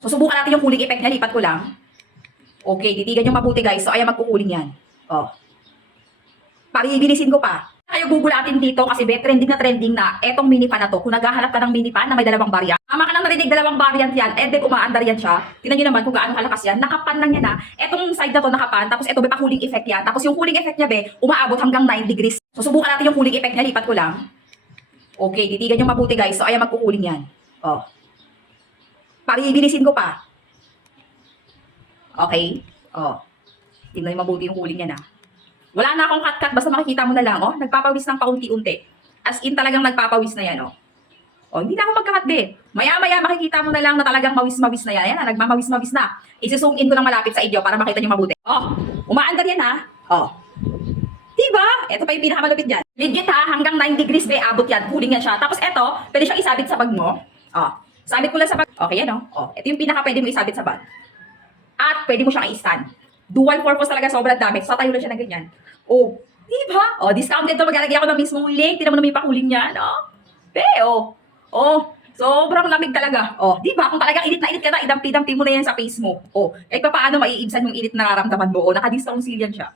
Susubukan natin yung cooling effect niya. Lipat ko lang. Okay, titigan yung mabuti guys. So, ayan magkukuling yan. Oh. Paribilisin ko pa. Kayo gugulatin dito kasi trending na etong mini fan na to. Kung naghahanap ka ng mini fan na may dalawang variant. Tama ka nang narinig dalawang variant yan. And then umaandar yan siya. Tingnan nyo naman kung gaano kalakas yan. Nakapan lang yan ha. Etong side na to nakapan. Tapos eto may pa cooling effect yan. Tapos yung cooling effect niya be, umaabot hanggang 9 degrees. So subukan natin yung cooling effect niya. Lipat ko lang. Okay, titigan yung mabuti guys. So ayan magkukuling yan. Oh. Paribilisin ko pa. Okay. Oh. Tingnan yung mabuti yung cooling niya na. Wala na akong cut-cut, basta makikita mo na lang, oh. Nagpapawis ng paunti-unti. As in talagang nagpapawis na yan, oh. Oh, hindi na ako magkakat, be. Maya-maya makikita mo na lang na talagang mawis-mawis na yan. Ayan na, nagmamawis-mawis na. Isi-zoom in ko lang malapit sa inyo para makita nyo mabuti. Oh, umaandar yan, ha. Oh. Diba? Ito pa yung pinakamalupit dyan. Legit, ha. Hanggang 9 degrees, be, abot yan. Cooling yan siya. Tapos ito, pwede siyang isabit sa bag mo. Oh. Sabit ko lang sa bag. Okay, yan, oh. Oh. Ito yung pinaka pwede mo isabit sa bag. At pwede mo siyang i-stand. Dual purpose talaga, sobrang dami. So, tayo lang siya ng ganyan. Oh, diba? Oh, discounted to. Maglalagay ako ng mismong link. Tignan mo naman yung pakuling niya, no? Oh. Oh, sobrang lamig talaga. Oh, diba? Kung talagang init na init ka na, idampi-dampi mo na yan sa face mo. Oh, kahit pa paano maiibsan yung init na nararamdaman mo. Oh, naka-discount sale yan siya.